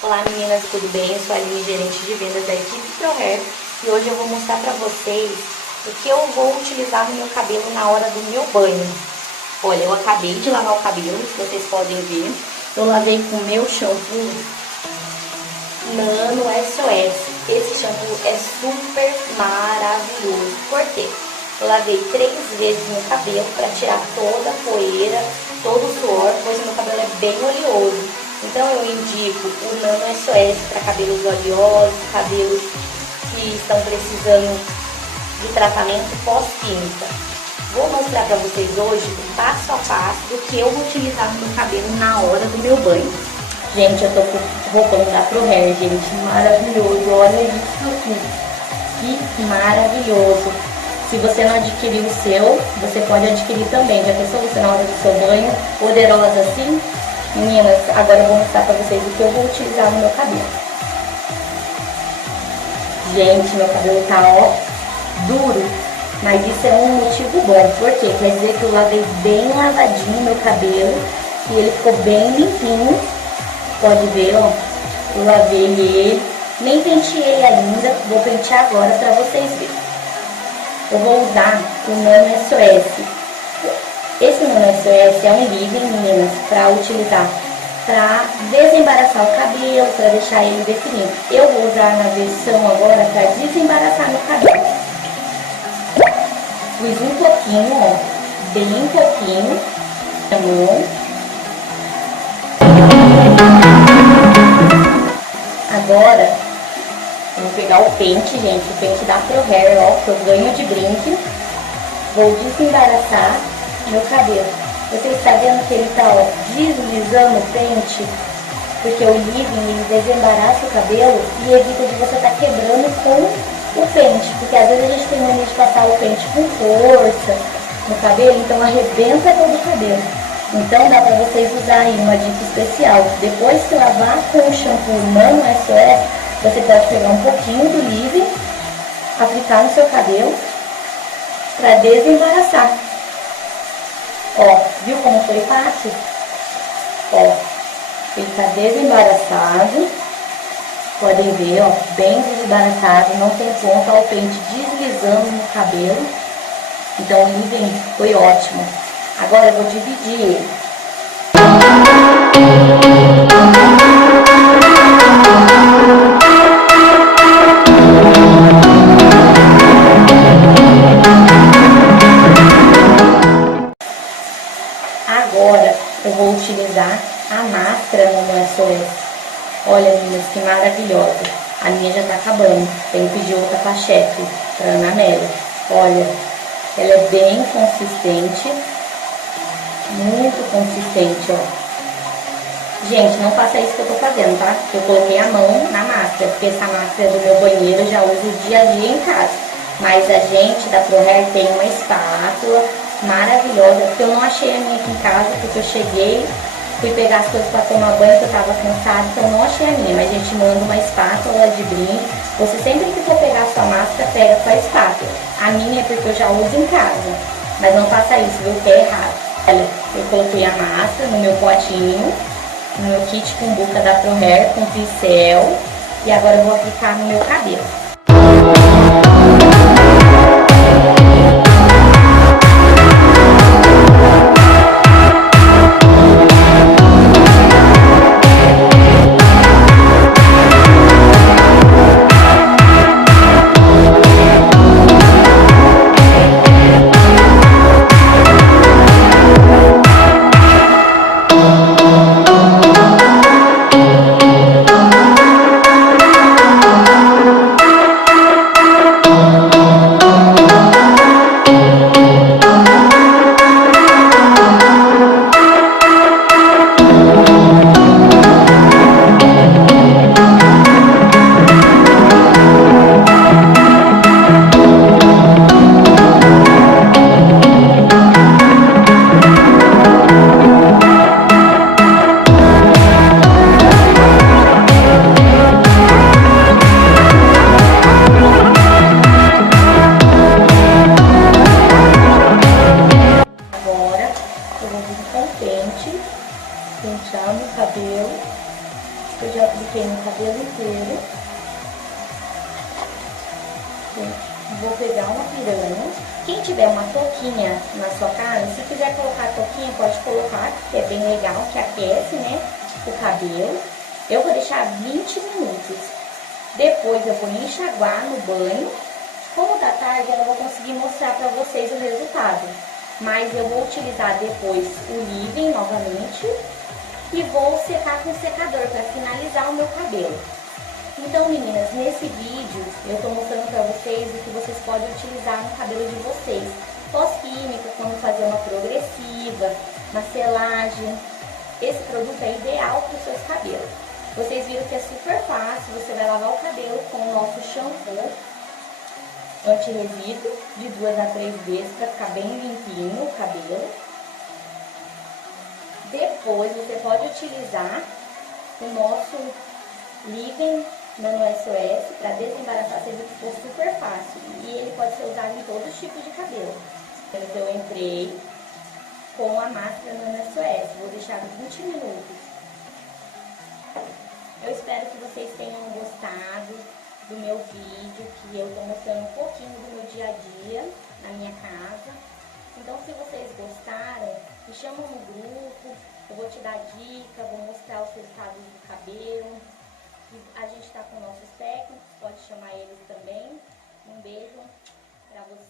Olá meninas, tudo bem? Eu sou a Aline, gerente de vendas da equipe ProHair e hoje eu vou mostrar pra vocês o que eu vou utilizar no meu cabelo na hora do meu banho. Olha, eu acabei de lavar o cabelo, se vocês podem ver. Eu lavei com o meu shampoo Nano SOS. Esse shampoo é super maravilhoso. Por quê? Eu lavei 3 vezes meu cabelo para tirar toda a poeira, todo o suor, pois meu cabelo é bem oleoso. Então eu indico o Nano SOS para cabelos oleosos, cabelos que estão precisando de tratamento pós-química. Vou mostrar para vocês hoje o passo a passo do que eu vou utilizar no meu cabelo na hora do meu banho. Gente, eu tô com o roupão da ProHair, gente, maravilhoso. Olha isso aqui, que maravilhoso. Se você não adquirir o seu, você pode adquirir também. Já pensou você na hora do seu banho, poderosa assim? Meninas, agora eu vou mostrar pra vocês o que eu vou utilizar no meu cabelo. Gente, meu cabelo tá, ó, duro. Mas isso é um motivo bom. Por quê? Quer dizer que eu lavei bem lavadinho meu cabelo e ele ficou bem limpinho. Pode ver, ó. Eu lavei ele. Nem penteei ainda. Vou pentear agora pra vocês verem. Eu vou usar o Nano SOS. Esse Nano SOS é um leave-in, meninas, para utilizar para desembaraçar o cabelo, para deixar ele definido. Eu vou usar na versão agora para desembaraçar meu cabelo. Pus um pouquinho, ó, bem pouquinho, na mão. Agora, eu vou pegar o pente, gente, o pente da ProHair, ó, que eu ganho de brinde. Vou desembaraçar meu cabelo. Vocês estão vendo que ele tá, ó, deslizando o pente? Porque o leave-in, ele desembaraça o cabelo e evita de você estar quebrando com o pente. Porque às vezes a gente tem mania de passar o pente com força no cabelo, então arrebenta todo o cabelo. Então dá pra vocês usarem uma dica especial. Depois que lavar com o shampoo Nano SOS, você pode pegar um pouquinho do leave-in, aplicar no seu cabelo para desembaraçar. Ó, viu como foi fácil? Ó, ele tá desembaraçado. Podem ver, ó, bem desembaraçado, não tem ponta, ó, o pente deslizando no cabelo. Então o leave-in foi ótimo. Agora eu vou dividir ele. Agora eu vou utilizar a máscara no SOS. Olha, meninas, que maravilhosa. A minha já tá acabando. Tenho que pedir outra pra chefe, pra Ana Amélia. Olha, ela é bem consistente. Muito consistente, ó. Gente, não faça isso que eu tô fazendo, tá? Eu coloquei a mão na máscara, porque essa máscara é do meu banheiro eu já uso dia a dia em casa. Mas a gente da ProHair tem uma espátula maravilhosa, porque eu não achei a minha aqui em casa, porque eu cheguei, fui pegar as coisas pra tomar banho, que eu tava cansada, então eu não achei a minha. Mas a gente manda uma espátula de brinde. Você sempre que for pegar a sua máscara, pega com a espátula. A minha é porque eu já uso em casa. Mas não faça isso, viu? Que é errado. Olha, eu coloquei a máscara no meu potinho, no meu kit cumbuca da ProHair com pincel. E agora eu vou aplicar no meu cabelo. pentear no cabelo Eu já apliquei no cabelo inteiro. Vou pegar uma piranha. Quem tiver uma touquinha na sua casa, se quiser colocar a touquinha, pode colocar, que é bem legal, que aquece, né, o cabelo. Eu vou deixar 20 minutos. Depois eu vou enxaguar no banho. Como tá tarde, eu não vou conseguir mostrar pra vocês o resultado. Mas eu vou utilizar depois o leave-in novamente e vou secar com secador para finalizar o meu cabelo. Então, meninas, nesse vídeo eu tô mostrando pra vocês o que vocês podem utilizar no cabelo de vocês. Pós-química, como fazer uma progressiva, uma selagem. Esse produto é ideal para os seus cabelos. Vocês viram que é super fácil, você vai lavar o cabelo com o nosso shampoo anti-resíduo de 2 a 3 vezes para ficar bem limpinho o cabelo. Depois você pode utilizar o nosso leave-in Nano SOS para desembaraçar, você viu que ficou super fácil e ele pode ser usado em todos os tipos de cabelo. Então eu entrei com a máscara Nano SOS, vou deixar 20 minutos. Eu espero que vocês tenham gostado do meu vídeo, que eu tô mostrando um pouquinho do meu dia a dia na minha casa. Então, se vocês gostaram, me chamam no grupo, eu vou te dar dica, vou mostrar os resultados do cabelo. E a gente tá com nossos técnicos, pode chamar eles também. Um beijo pra vocês.